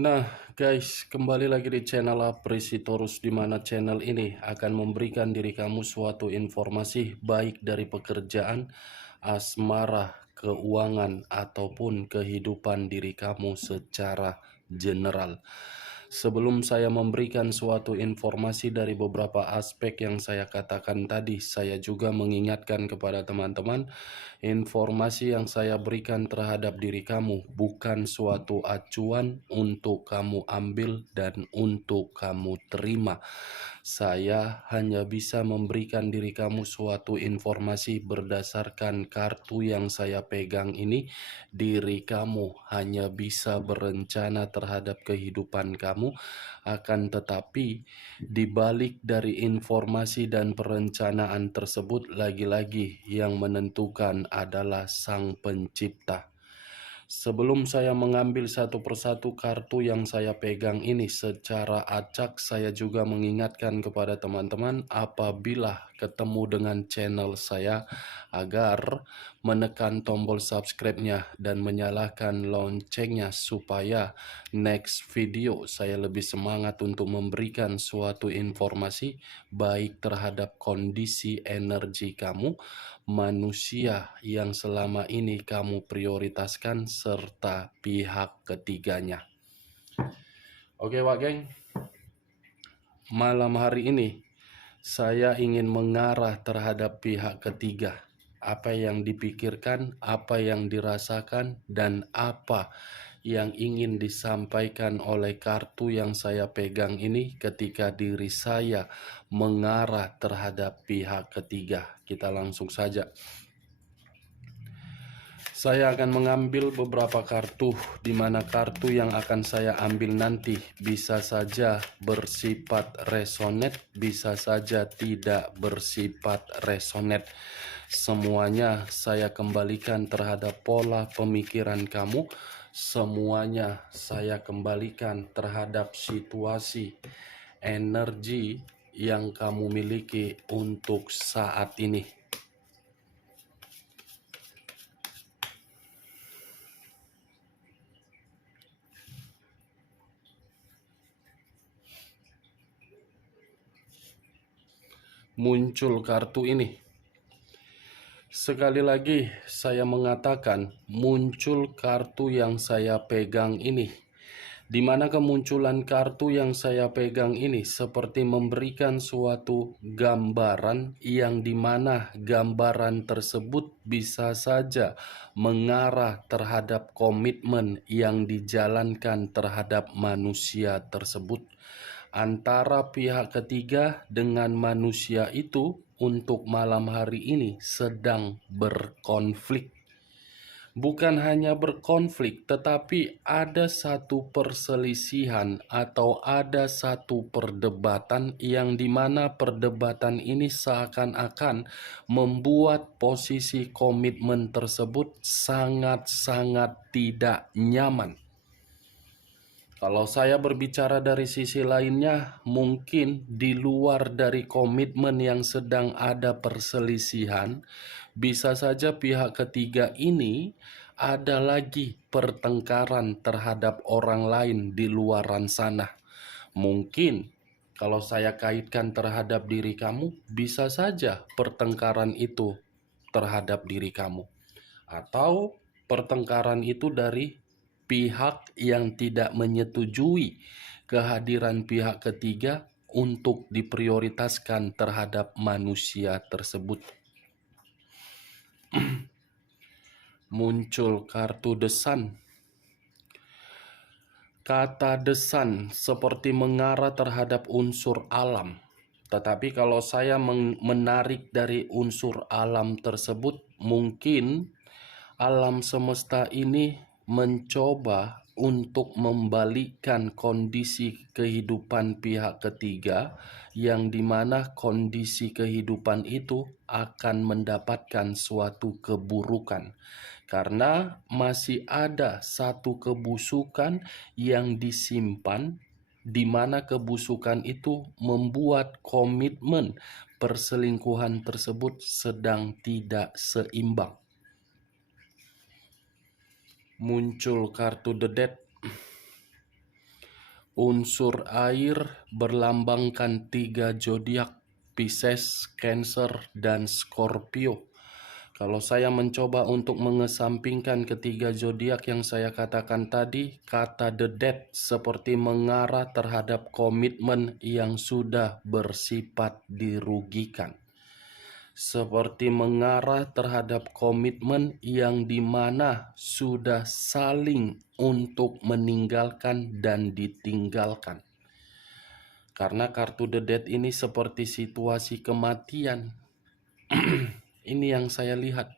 Nah, guys, kembali lagi di channel Apresitorus, di mana channel ini akan memberikan diri kamu suatu informasi baik dari pekerjaan, asmara, keuangan, ataupun kehidupan diri kamu secara general. Sebelum saya memberikan suatu informasi dari beberapa aspek yang saya katakan tadi, saya juga mengingatkan kepada teman-teman, informasi yang saya berikan terhadap diri kamu bukan suatu acuan untuk kamu ambil dan untuk kamu terima. Saya hanya bisa memberikan diri kamu suatu informasi berdasarkan kartu yang saya pegang ini. Diri kamu hanya bisa berencana terhadap kehidupan kamu, akan tetapi di balik dari informasi dan perencanaan tersebut, lagi-lagi yang menentukan adalah Sang Pencipta. Sebelum saya mengambil satu persatu kartu yang saya pegang ini secara acak, saya juga mengingatkan kepada teman-teman apabila ketemu dengan channel saya agar menekan tombol subscribe-nya dan menyalakan loncengnya supaya next video saya lebih semangat untuk memberikan suatu informasi baik terhadap kondisi energi kamu, manusia yang selama ini kamu prioritaskan, serta pihak ketiganya. Oke Wak Geng, malam hari ini saya ingin mengarah terhadap pihak ketiga. Apa yang dipikirkan, apa yang dirasakan, dan apa yang ingin disampaikan oleh kartu yang saya pegang ini ketika diri saya mengarah terhadap pihak ketiga. Kita langsung saja. Saya akan mengambil beberapa kartu, di mana kartu yang akan saya ambil nanti bisa saja bersifat resonate, bisa saja tidak bersifat resonate. Semuanya saya kembalikan terhadap pola pemikiran kamu. Semuanya saya kembalikan terhadap situasi energi yang kamu miliki untuk saat ini. Muncul kartu ini. Sekali lagi saya mengatakan muncul kartu yang saya pegang ini, di mana kemunculan kartu yang saya pegang ini seperti memberikan suatu gambaran yang dimana gambaran tersebut bisa saja mengarah terhadap komitmen yang dijalankan terhadap manusia tersebut. Antara pihak ketiga dengan manusia itu untuk malam hari ini sedang berkonflik. Bukan hanya berkonflik, tetapi ada satu perselisihan atau ada satu perdebatan yang dimana perdebatan ini seakan-akan membuat posisi komitmen tersebut sangat-sangat tidak nyaman. Kalau saya berbicara dari sisi lainnya, mungkin di luar dari komitmen yang sedang ada perselisihan, bisa saja pihak ketiga ini ada lagi pertengkaran terhadap orang lain di luaran sana. Mungkin kalau saya kaitkan terhadap diri kamu, bisa saja pertengkaran itu terhadap diri kamu. Atau pertengkaran itu dari pihak yang tidak menyetujui kehadiran pihak ketiga untuk diprioritaskan terhadap manusia tersebut. Muncul kartu desan. Kata desan seperti mengarah terhadap unsur alam. Tetapi kalau saya menarik dari unsur alam tersebut, mungkin alam semesta ini mencoba untuk membalikkan kondisi kehidupan pihak ketiga, yang dimana kondisi kehidupan itu akan mendapatkan suatu keburukan karena masih ada satu kebusukan yang disimpan, di mana kebusukan itu membuat komitmen perselingkuhan tersebut sedang tidak seimbang. Muncul kartu The Death. Unsur air berlambangkan 3 zodiak, Pisces, Cancer, dan Scorpio. Kalau saya mencoba untuk mengesampingkan ketiga zodiak yang saya katakan tadi, kata the dead seperti mengarah terhadap komitmen yang sudah bersifat dirugikan. Seperti mengarah terhadap komitmen yang dimana sudah saling untuk meninggalkan dan ditinggalkan. Karena kartu the dead ini seperti situasi kematian. Ini yang saya lihat.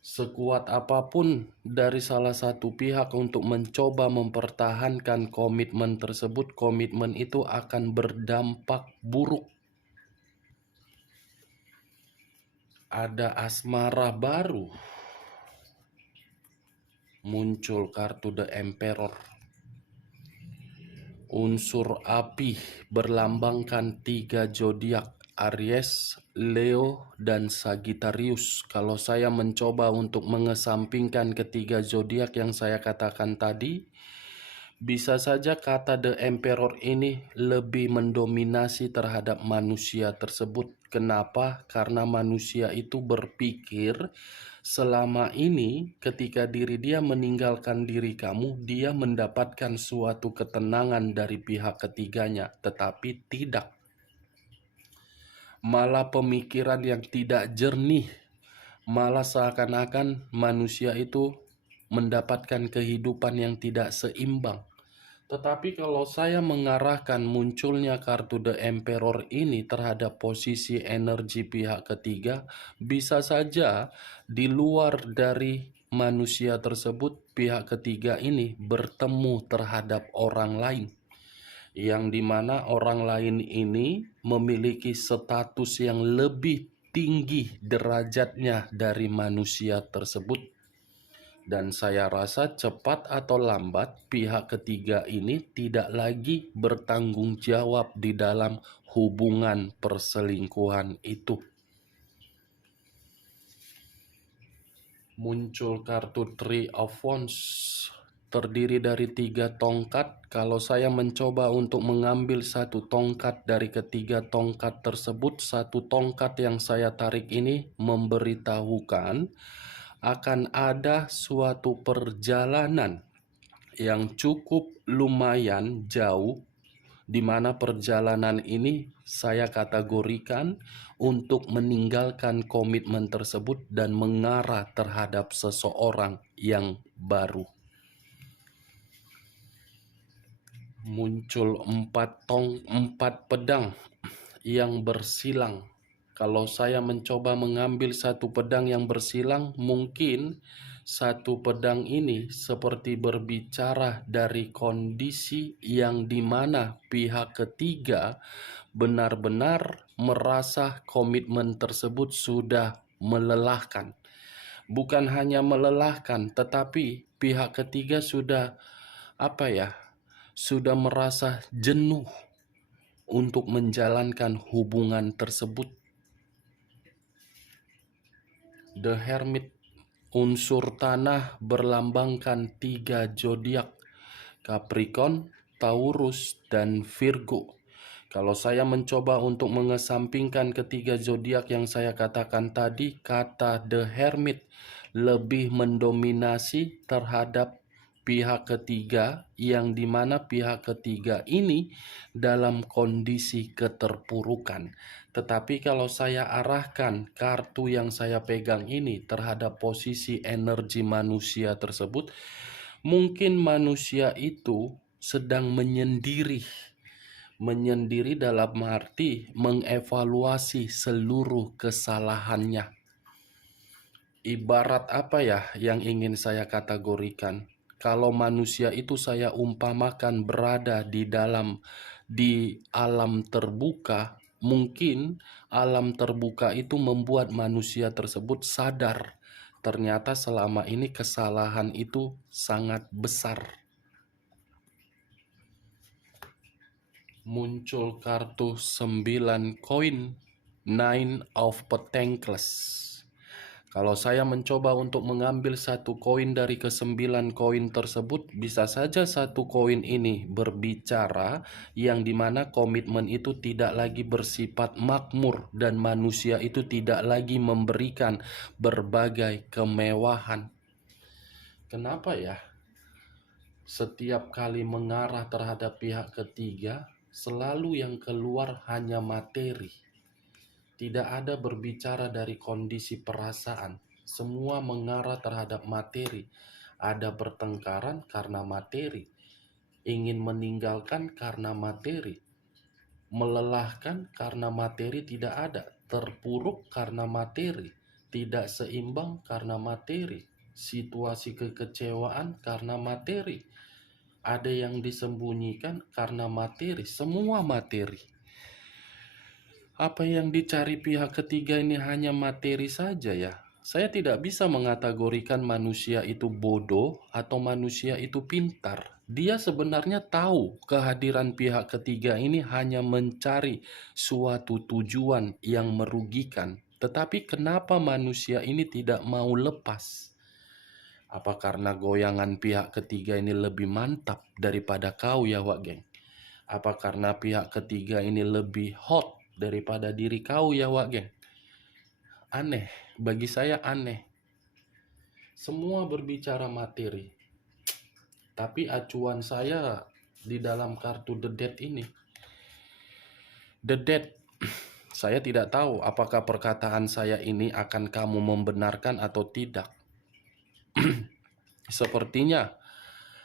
Sekuat apapun dari salah satu pihak untuk mencoba mempertahankan komitmen tersebut, komitmen itu akan berdampak buruk. Ada asmara baru. Muncul kartu The Emperor. Unsur api berlambangkan 3 zodiak, Aries, Leo, dan Sagittarius. Kalau saya mencoba untuk mengesampingkan ketiga zodiak yang saya katakan tadi, bisa saja kata The Emperor ini lebih mendominasi terhadap manusia tersebut. Kenapa? Karena manusia itu berpikir selama ini ketika diri dia meninggalkan diri kamu, dia mendapatkan suatu ketenangan dari pihak ketiganya, tetapi tidak. Malah pemikiran yang tidak jernih, malah seakan-akan manusia itu mendapatkan kehidupan yang tidak seimbang. Tetapi kalau saya mengarahkan munculnya kartu The Emperor ini terhadap posisi energi pihak ketiga, bisa saja di luar dari manusia tersebut, pihak ketiga ini bertemu terhadap orang lain. Yang dimana orang lain ini memiliki status yang lebih tinggi derajatnya dari manusia tersebut. Dan saya rasa cepat atau lambat pihak ketiga ini tidak lagi bertanggung jawab di dalam hubungan perselingkuhan itu. Muncul kartu Three of Wands, terdiri dari 3 tongkat. Kalau saya mencoba untuk mengambil satu tongkat dari ketiga tongkat tersebut, satu tongkat yang saya tarik ini memberitahukan akan ada suatu perjalanan yang cukup lumayan jauh, di mana perjalanan ini saya kategorikan untuk meninggalkan komitmen tersebut dan mengarah terhadap seseorang yang baru. Muncul 4 pedang yang bersilang. Kalau saya mencoba mengambil satu pedang yang bersilang, mungkin satu pedang ini seperti berbicara dari kondisi yang dimana pihak ketiga benar-benar merasa komitmen tersebut sudah melelahkan. Bukan hanya melelahkan, tetapi pihak ketiga sudah sudah merasa jenuh untuk menjalankan hubungan tersebut. The Hermit, unsur tanah berlambangkan 3 zodiak, Capricorn, Taurus, dan Virgo. Kalau saya mencoba untuk mengesampingkan ketiga zodiak yang saya katakan tadi, kata The Hermit lebih mendominasi terhadap pihak ketiga, yang dimana pihak ketiga ini dalam kondisi keterpurukan. Tetapi kalau saya arahkan kartu yang saya pegang ini terhadap posisi energi manusia tersebut, mungkin manusia itu sedang menyendiri dalam arti mengevaluasi seluruh kesalahannya. Ibarat apa ya yang ingin saya kategorikan? Kalau manusia itu saya umpamakan berada di alam terbuka, mungkin alam terbuka itu membuat manusia tersebut sadar ternyata selama ini kesalahan itu sangat besar. Muncul kartu 9 koin, Nine of Pentacles. Kalau saya mencoba untuk mengambil satu koin dari ke-9 koin tersebut, bisa saja satu koin ini berbicara yang dimana komitmen itu tidak lagi bersifat makmur dan manusia itu tidak lagi memberikan berbagai kemewahan. Kenapa ya? Setiap kali mengarah terhadap pihak ketiga, selalu yang keluar hanya materi. Tidak ada berbicara dari kondisi perasaan. Semua mengarah terhadap materi. Ada pertengkaran karena materi. Ingin meninggalkan karena materi. Melelahkan karena materi tidak ada. Terpuruk karena materi. Tidak seimbang karena materi. Situasi kekecewaan karena materi. Ada yang disembunyikan karena materi. Semua materi. Apa yang dicari pihak ketiga ini hanya materi saja ya? Saya tidak bisa mengategorikan manusia itu bodoh atau manusia itu pintar. Dia sebenarnya tahu kehadiran pihak ketiga ini hanya mencari suatu tujuan yang merugikan. Tetapi kenapa manusia ini tidak mau lepas? Apa karena goyangan pihak ketiga ini lebih mantap daripada kau ya Wak Geng? Apa karena pihak ketiga ini lebih hot daripada diri kau ya Wak Geng? Aneh, bagi saya aneh. Semua berbicara materi. Tapi acuan saya di dalam kartu The Dead ini. The Dead, saya tidak tahu apakah perkataan saya ini akan kamu membenarkan atau tidak. Sepertinya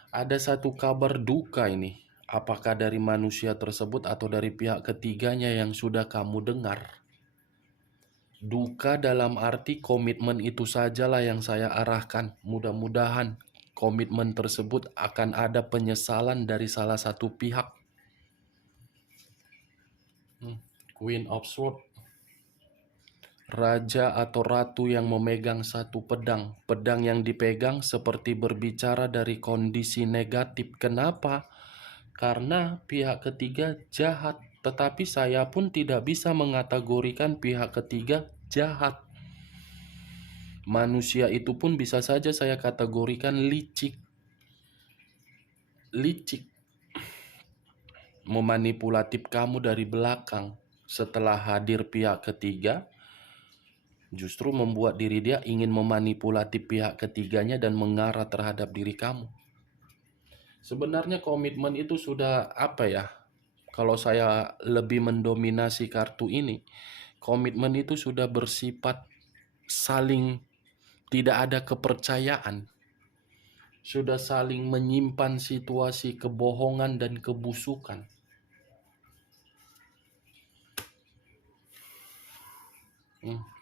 ada satu kabar duka ini. Apakah dari manusia tersebut atau dari pihak ketiganya yang sudah kamu dengar? Duka dalam arti komitmen itu sajalah yang saya arahkan. Mudah-mudahan komitmen tersebut akan ada penyesalan dari salah satu pihak. Queen of Swords, raja atau ratu yang memegang satu pedang. Pedang yang dipegang seperti berbicara dari kondisi negatif. Kenapa? Karena pihak ketiga jahat. Tetapi saya pun tidak bisa mengategorikan pihak ketiga jahat. Manusia itu pun bisa saja saya kategorikan licik. Licik. Memanipulatif kamu dari belakang. Setelah hadir pihak ketiga, justru membuat diri dia ingin memanipulatif pihak ketiganya dan mengarah terhadap diri kamu. Sebenarnya komitmen itu sudah apa ya? Kalau saya lebih mendominasi kartu ini, komitmen itu sudah bersifat saling tidak ada kepercayaan. Sudah saling menyimpan situasi kebohongan dan kebusukan.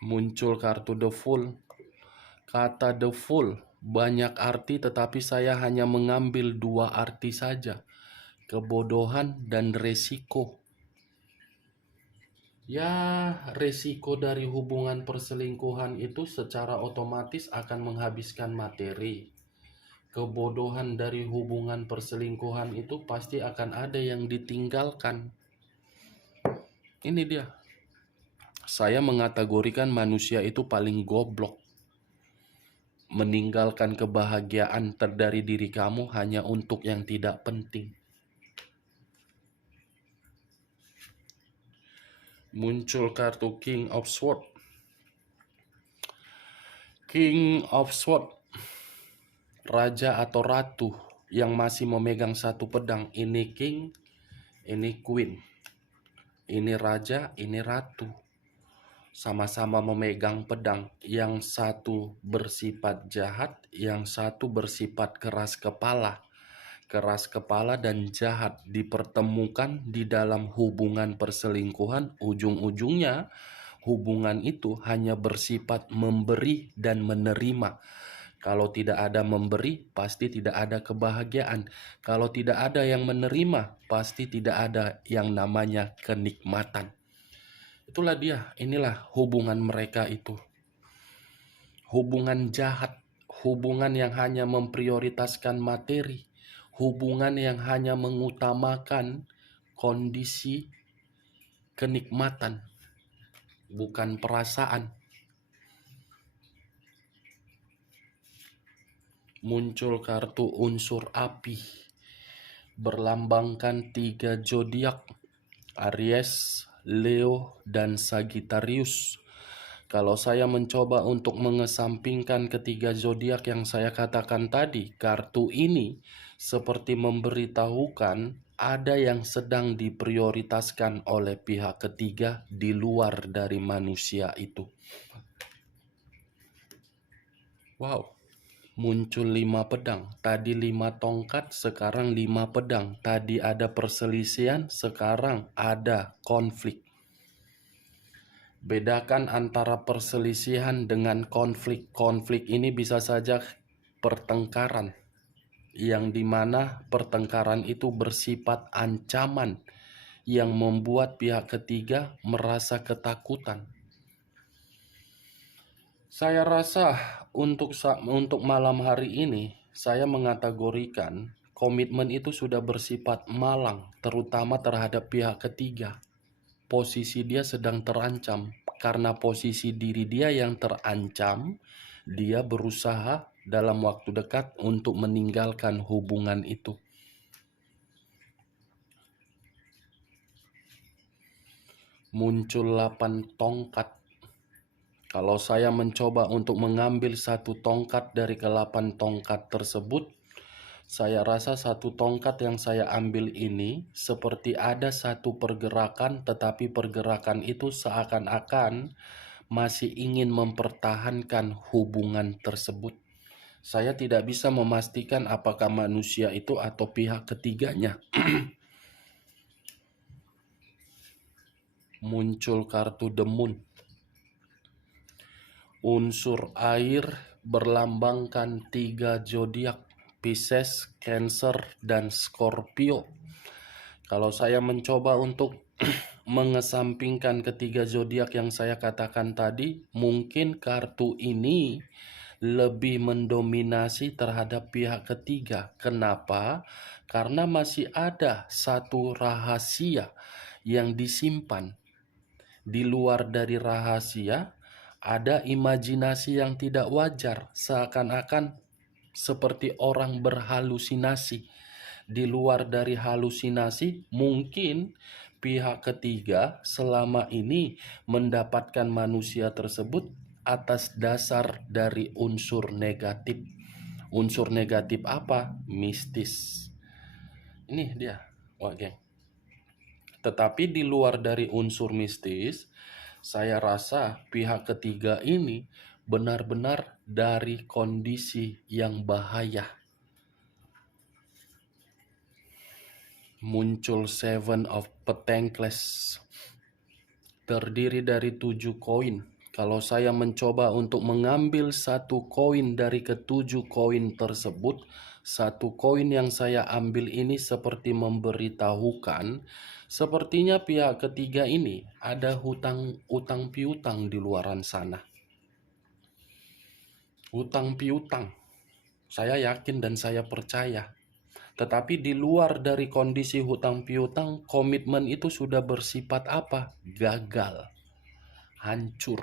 Muncul kartu The Fool. Kata The Fool banyak arti, tetapi saya hanya mengambil dua arti saja. Kebodohan dan resiko. Ya, resiko dari hubungan perselingkuhan itu secara otomatis akan menghabiskan materi. Kebodohan dari hubungan perselingkuhan itu pasti akan ada yang ditinggalkan. Ini dia. Saya mengategorikan manusia itu paling goblok. Meninggalkan kebahagiaan dari diri kamu hanya untuk yang tidak penting. Muncul kartu King of Swords. King of Swords, raja atau ratu yang masih memegang satu pedang. Ini king, ini queen. Ini raja, ini ratu. Sama-sama memegang pedang. Yang satu bersifat jahat, yang satu bersifat keras kepala. Keras kepala dan jahat dipertemukan di dalam hubungan perselingkuhan. Ujung-ujungnya hubungan itu hanya bersifat memberi dan menerima. Kalau tidak ada memberi, pasti tidak ada kebahagiaan. Kalau tidak ada yang menerima, pasti tidak ada yang namanya kenikmatan. Itulah dia, inilah hubungan mereka itu. Hubungan jahat, hubungan yang hanya memprioritaskan materi, hubungan yang hanya mengutamakan kondisi kenikmatan, bukan perasaan. muncul kartu unsur api berlambangkan 3 zodiak, Aries, Leo, dan Sagittarius. Kalau saya mencoba untuk mengesampingkan ketiga zodiak yang saya katakan tadi, kartu ini seperti memberitahukan ada yang sedang diprioritaskan oleh pihak ketiga di luar dari manusia itu. Wow, muncul 5 pedang. Tadi 5 tongkat, sekarang 5 pedang. Tadi ada perselisihan, sekarang ada konflik. Bedakan antara perselisihan dengan konflik. Konflik ini bisa saja pertengkaran, yang dimana pertengkaran itu bersifat ancaman yang membuat pihak ketiga merasa ketakutan. Saya rasa untuk malam hari ini, saya mengategorikan komitmen itu sudah bersifat malang, terutama terhadap pihak ketiga. Posisi dia sedang terancam. Karena posisi diri dia yang terancam, dia berusaha dalam waktu dekat untuk meninggalkan hubungan itu. Muncul 8 tongkat. Kalau saya mencoba untuk mengambil satu tongkat dari ke-8 tongkat tersebut, saya rasa satu tongkat yang saya ambil ini seperti ada satu pergerakan, tetapi pergerakan itu seakan-akan masih ingin mempertahankan hubungan tersebut. Saya tidak bisa memastikan apakah manusia itu atau pihak ketiganya. Muncul kartu The Moon. Unsur air berlambangkan 3 zodiak, Pisces, Cancer, dan Scorpio. Kalau saya mencoba untuk mengesampingkan ketiga zodiak yang saya katakan tadi, mungkin kartu ini lebih mendominasi terhadap pihak ketiga. Kenapa? Karena masih ada satu rahasia yang disimpan. Di luar dari rahasia, ada imajinasi yang tidak wajar, seakan-akan seperti orang berhalusinasi. Di luar dari halusinasi, mungkin pihak ketiga selama ini mendapatkan manusia tersebut atas dasar dari unsur negatif. Unsur negatif apa? Mistis. Ini dia, wah geng. Tetapi di luar dari unsur mistis, saya rasa pihak ketiga ini benar-benar dari kondisi yang bahaya. Muncul Seven of Pentacles, terdiri dari 7 koin. Kalau saya mencoba untuk mengambil satu koin dari ke-7 koin tersebut, satu koin yang saya ambil ini seperti memberitahukan, sepertinya pihak ketiga ini ada hutang piutang di luaran sana. Hutang piutang, saya yakin dan saya percaya. Tetapi di luar dari kondisi hutang piutang, komitmen itu sudah bersifat apa? Gagal, hancur.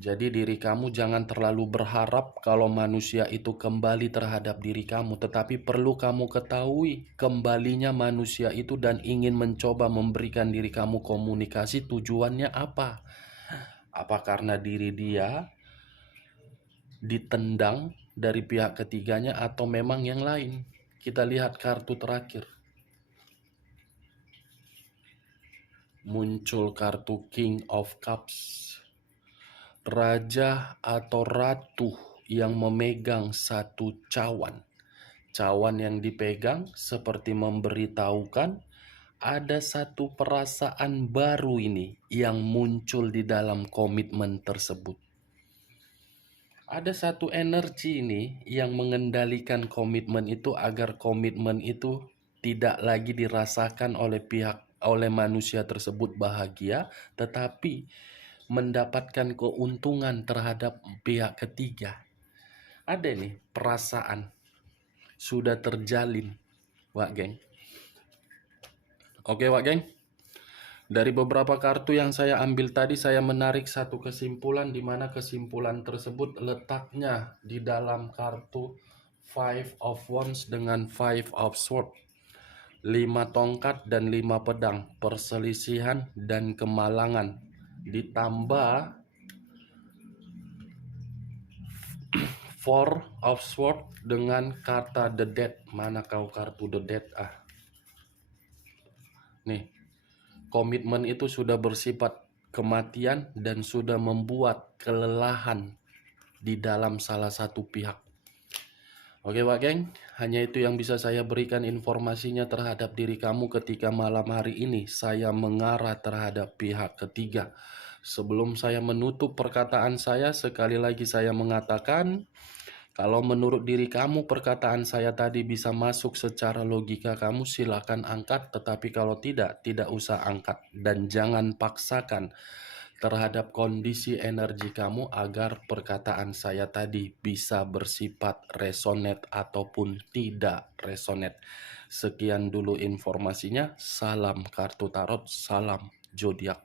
Jadi diri kamu jangan terlalu berharap kalau manusia itu kembali terhadap diri kamu. Tetapi perlu kamu ketahui kembalinya manusia itu dan ingin mencoba memberikan diri kamu komunikasi, tujuannya apa? Apa karena diri dia ditendang dari pihak ketiganya atau memang yang lain? Kita lihat kartu terakhir. Muncul kartu King of Cups. Raja atau ratu yang memegang satu cawan. Cawan yang dipegang seperti memberitahukan ada satu perasaan baru ini yang muncul di dalam komitmen tersebut. Ada satu energi ini yang mengendalikan komitmen itu agar komitmen itu tidak lagi dirasakan oleh manusia tersebut bahagia, tetapi mendapatkan keuntungan terhadap pihak ketiga. Ada nih perasaan sudah terjalin, Wak Geng. Oke Wak Geng. Dari beberapa kartu yang saya ambil tadi, saya menarik satu kesimpulan, di mana kesimpulan tersebut letaknya di dalam kartu Five of Wands dengan Five of Swords. 5 tongkat dan 5 pedang, perselisihan dan kemalangan. Ditambah Four of Swords dengan kata The Dead. Mana kau kartu The Dead? Nih, komitmen itu sudah bersifat kematian dan sudah membuat kelelahan di dalam salah satu pihak. Oke Pak Geng, hanya itu yang bisa saya berikan informasinya terhadap diri kamu ketika malam hari ini saya mengarah terhadap pihak ketiga. Sebelum saya menutup perkataan saya, sekali lagi saya mengatakan, kalau menurut diri kamu perkataan saya tadi bisa masuk secara logika kamu, silakan angkat. Tetapi kalau tidak, tidak usah angkat. Dan jangan paksakan terhadap kondisi energi kamu agar perkataan saya tadi bisa bersifat resonate ataupun tidak resonate. Sekian dulu informasinya. Salam kartu tarot, salam zodiak.